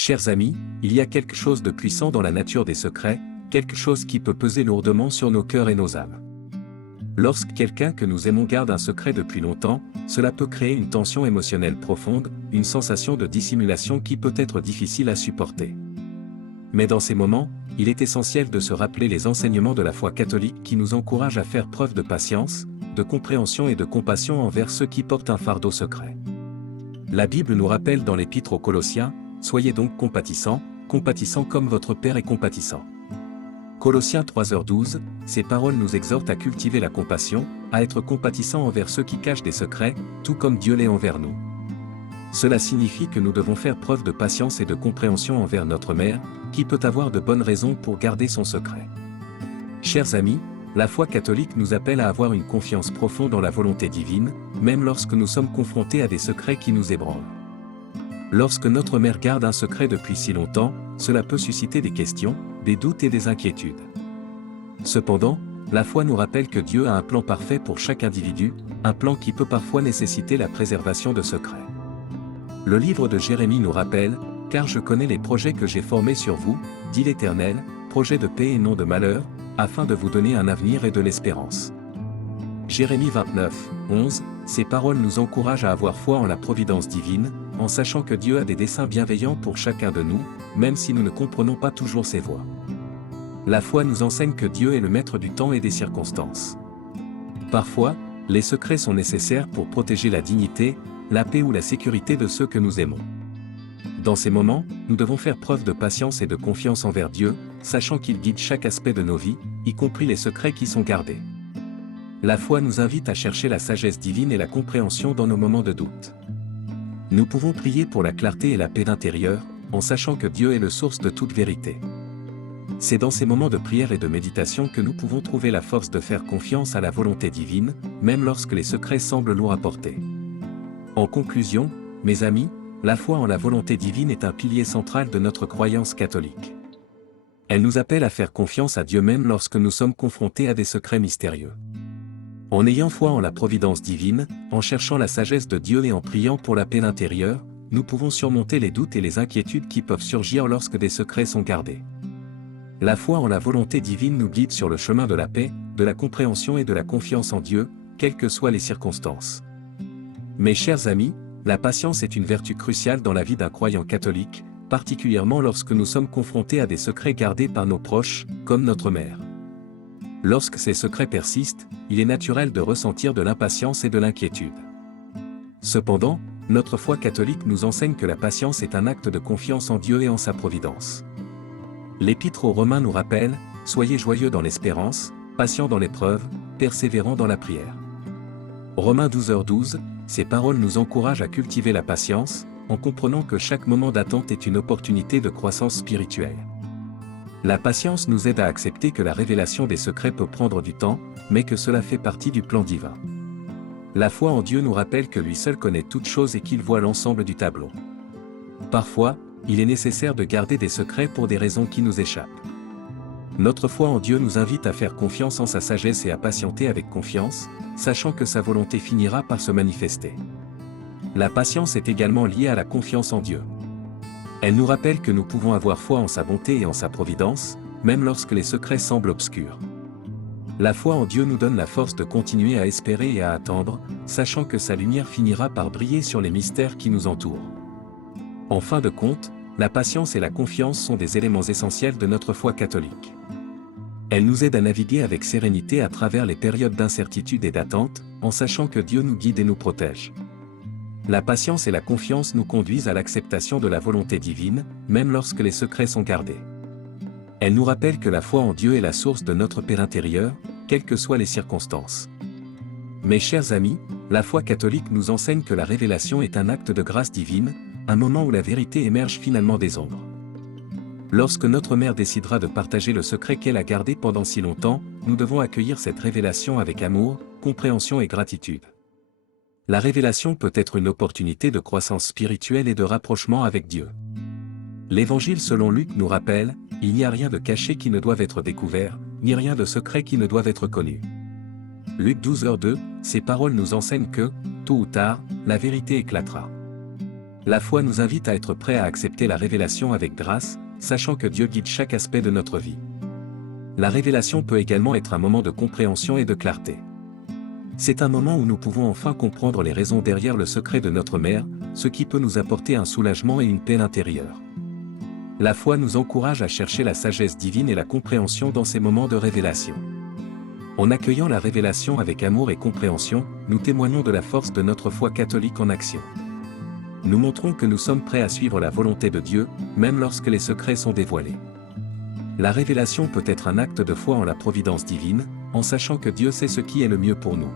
Chers amis, il y a quelque chose de puissant dans la nature des secrets, quelque chose qui peut peser lourdement sur nos cœurs et nos âmes. Lorsque quelqu'un que nous aimons garde un secret depuis longtemps, cela peut créer une tension émotionnelle profonde, une sensation de dissimulation qui peut être difficile à supporter. Mais dans ces moments, il est essentiel de se rappeler les enseignements de la foi catholique qui nous encouragent à faire preuve de patience, de compréhension et de compassion envers ceux qui portent un fardeau secret. La Bible nous rappelle dans l'Épître aux Colossiens, « Soyez donc compatissants, compatissants comme votre Père est compatissant ». Colossiens 3h12, ces paroles nous exhortent à cultiver la compassion, à être compatissants envers ceux qui cachent des secrets, tout comme Dieu l'est envers nous. Cela signifie que nous devons faire preuve de patience et de compréhension envers notre Mère, qui peut avoir de bonnes raisons pour garder son secret. Chers amis, la foi catholique nous appelle à avoir une confiance profonde dans la volonté divine, même lorsque nous sommes confrontés à des secrets qui nous ébranlent. Lorsque notre mère garde un secret depuis si longtemps, cela peut susciter des questions, des doutes et des inquiétudes. Cependant, la foi nous rappelle que Dieu a un plan parfait pour chaque individu, un plan qui peut parfois nécessiter la préservation de secrets. Le livre de Jérémie nous rappelle, « Car je connais les projets que j'ai formés sur vous, dit l'Éternel, projets de paix et non de malheur, afin de vous donner un avenir et de l'espérance. » Jérémie 29, 11, ces paroles nous encouragent à avoir foi en la providence divine, en sachant que Dieu a des desseins bienveillants pour chacun de nous, même si nous ne comprenons pas toujours ses voies. La foi nous enseigne que Dieu est le maître du temps et des circonstances. Parfois, les secrets sont nécessaires pour protéger la dignité, la paix ou la sécurité de ceux que nous aimons. Dans ces moments, nous devons faire preuve de patience et de confiance envers Dieu, sachant qu'il guide chaque aspect de nos vies, y compris les secrets qui sont gardés. La foi nous invite à chercher la sagesse divine et la compréhension dans nos moments de doute. Nous pouvons prier pour la clarté et la paix intérieure, en sachant que Dieu est le source de toute vérité. C'est dans ces moments de prière et de méditation que nous pouvons trouver la force de faire confiance à la volonté divine, même lorsque les secrets semblent lourds à porter. En conclusion, mes amis, la foi en la volonté divine est un pilier central de notre croyance catholique. Elle nous appelle à faire confiance à Dieu même lorsque nous sommes confrontés à des secrets mystérieux. En ayant foi en la providence divine, en cherchant la sagesse de Dieu et en priant pour la paix intérieure, nous pouvons surmonter les doutes et les inquiétudes qui peuvent surgir lorsque des secrets sont gardés. La foi en la volonté divine nous guide sur le chemin de la paix, de la compréhension et de la confiance en Dieu, quelles que soient les circonstances. Mes chers amis, la patience est une vertu cruciale dans la vie d'un croyant catholique, particulièrement lorsque nous sommes confrontés à des secrets gardés par nos proches, comme notre mère. Lorsque ces secrets persistent, il est naturel de ressentir de l'impatience et de l'inquiétude. Cependant, notre foi catholique nous enseigne que la patience est un acte de confiance en Dieu et en sa providence. L'Épître aux Romains nous rappelle, « Soyez joyeux dans l'espérance, patients dans l'épreuve, persévérants dans la prière. » Romains 12h12, ces paroles nous encouragent à cultiver la patience, en comprenant que chaque moment d'attente est une opportunité de croissance spirituelle. La patience nous aide à accepter que la révélation des secrets peut prendre du temps, mais que cela fait partie du plan divin. La foi en Dieu nous rappelle que lui seul connaît toutes choses et qu'il voit l'ensemble du tableau. Parfois, il est nécessaire de garder des secrets pour des raisons qui nous échappent. Notre foi en Dieu nous invite à faire confiance en sa sagesse et à patienter avec confiance, sachant que sa volonté finira par se manifester. La patience est également liée à la confiance en Dieu. Elle nous rappelle que nous pouvons avoir foi en sa bonté et en sa providence, même lorsque les secrets semblent obscurs. La foi en Dieu nous donne la force de continuer à espérer et à attendre, sachant que sa lumière finira par briller sur les mystères qui nous entourent. En fin de compte, la patience et la confiance sont des éléments essentiels de notre foi catholique. Elles nous aident à naviguer avec sérénité à travers les périodes d'incertitude et d'attente, en sachant que Dieu nous guide et nous protège. La patience et la confiance nous conduisent à l'acceptation de la volonté divine, même lorsque les secrets sont gardés. Elles nous rappellent que la foi en Dieu est la source de notre paix intérieure, quelles que soient les circonstances. Mes chers amis, la foi catholique nous enseigne que la révélation est un acte de grâce divine, un moment où la vérité émerge finalement des ombres. Lorsque notre mère décidera de partager le secret qu'elle a gardé pendant si longtemps, nous devons accueillir cette révélation avec amour, compréhension et gratitude. La révélation peut être une opportunité de croissance spirituelle et de rapprochement avec Dieu. L'Évangile selon Luc nous rappelle, « Il n'y a rien de caché qui ne doive être découvert, ni rien de secret qui ne doive être connu. » Luc 12h2, ces paroles nous enseignent que, tôt ou tard, la vérité éclatera. La foi nous invite à être prêts à accepter la révélation avec grâce, sachant que Dieu guide chaque aspect de notre vie. La révélation peut également être un moment de compréhension et de clarté. C'est un moment où nous pouvons enfin comprendre les raisons derrière le secret de notre mère, ce qui peut nous apporter un soulagement et une paix intérieure. La foi nous encourage à chercher la sagesse divine et la compréhension dans ces moments de révélation. En accueillant la révélation avec amour et compréhension, nous témoignons de la force de notre foi catholique en action. Nous montrons que nous sommes prêts à suivre la volonté de Dieu, même lorsque les secrets sont dévoilés. La révélation peut être un acte de foi en la providence divine, en sachant que Dieu sait ce qui est le mieux pour nous.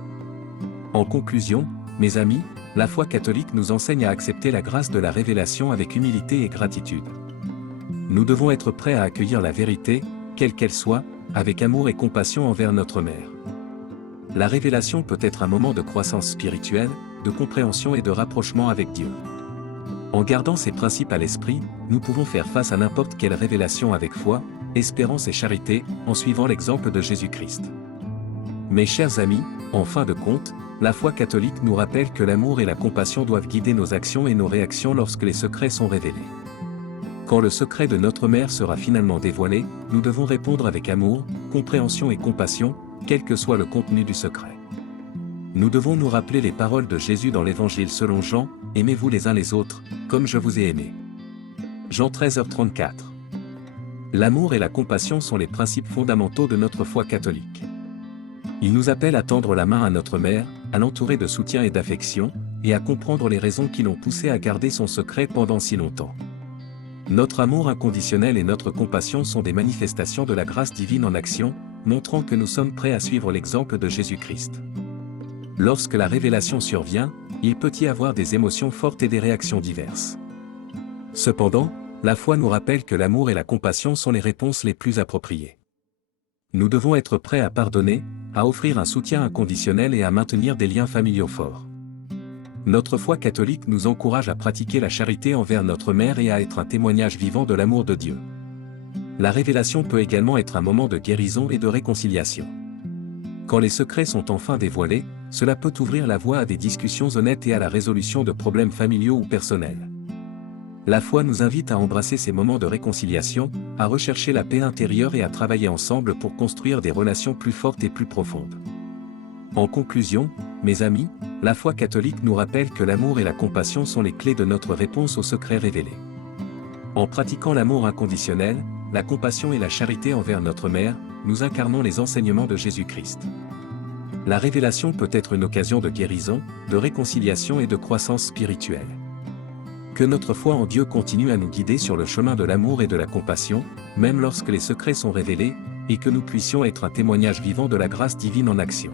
En conclusion, mes amis, la foi catholique nous enseigne à accepter la grâce de la révélation avec humilité et gratitude. Nous devons être prêts à accueillir la vérité, quelle qu'elle soit, avec amour et compassion envers notre mère. La révélation peut être un moment de croissance spirituelle, de compréhension et de rapprochement avec Dieu. En gardant ces principes à l'esprit, nous pouvons faire face à n'importe quelle révélation avec foi, espérance et charité, en suivant l'exemple de Jésus-Christ. Mes chers amis, en fin de compte, la foi catholique nous rappelle que l'amour et la compassion doivent guider nos actions et nos réactions lorsque les secrets sont révélés. Quand le secret de notre mère sera finalement dévoilé, nous devons répondre avec amour, compréhension et compassion, quel que soit le contenu du secret. Nous devons nous rappeler les paroles de Jésus dans l'Évangile selon Jean, « Aimez-vous les uns les autres, comme je vous ai aimé. » Jean 13h34. L'amour et la compassion sont les principes fondamentaux de notre foi catholique. Il nous appelle à tendre la main à notre mère, à l'entourer de soutien et d'affection, et à comprendre les raisons qui l'ont poussé à garder son secret pendant si longtemps. Notre amour inconditionnel et notre compassion sont des manifestations de la grâce divine en action, montrant que nous sommes prêts à suivre l'exemple de Jésus-Christ. Lorsque la révélation survient, il peut y avoir des émotions fortes et des réactions diverses. Cependant, la foi nous rappelle que l'amour et la compassion sont les réponses les plus appropriées. Nous devons être prêts à pardonner, à offrir un soutien inconditionnel et à maintenir des liens familiaux forts. Notre foi catholique nous encourage à pratiquer la charité envers notre mère et à être un témoignage vivant de l'amour de Dieu. La révélation peut également être un moment de guérison et de réconciliation. Quand les secrets sont enfin dévoilés, cela peut ouvrir la voie à des discussions honnêtes et à la résolution de problèmes familiaux ou personnels. La foi nous invite à embrasser ces moments de réconciliation, à rechercher la paix intérieure et à travailler ensemble pour construire des relations plus fortes et plus profondes. En conclusion, mes amis, la foi catholique nous rappelle que l'amour et la compassion sont les clés de notre réponse aux secrets révélés. En pratiquant l'amour inconditionnel, la compassion et la charité envers notre mère, nous incarnons les enseignements de Jésus-Christ. La révélation peut être une occasion de guérison, de réconciliation et de croissance spirituelle. Que notre foi en Dieu continue à nous guider sur le chemin de l'amour et de la compassion, même lorsque les secrets sont révélés, et que nous puissions être un témoignage vivant de la grâce divine en action.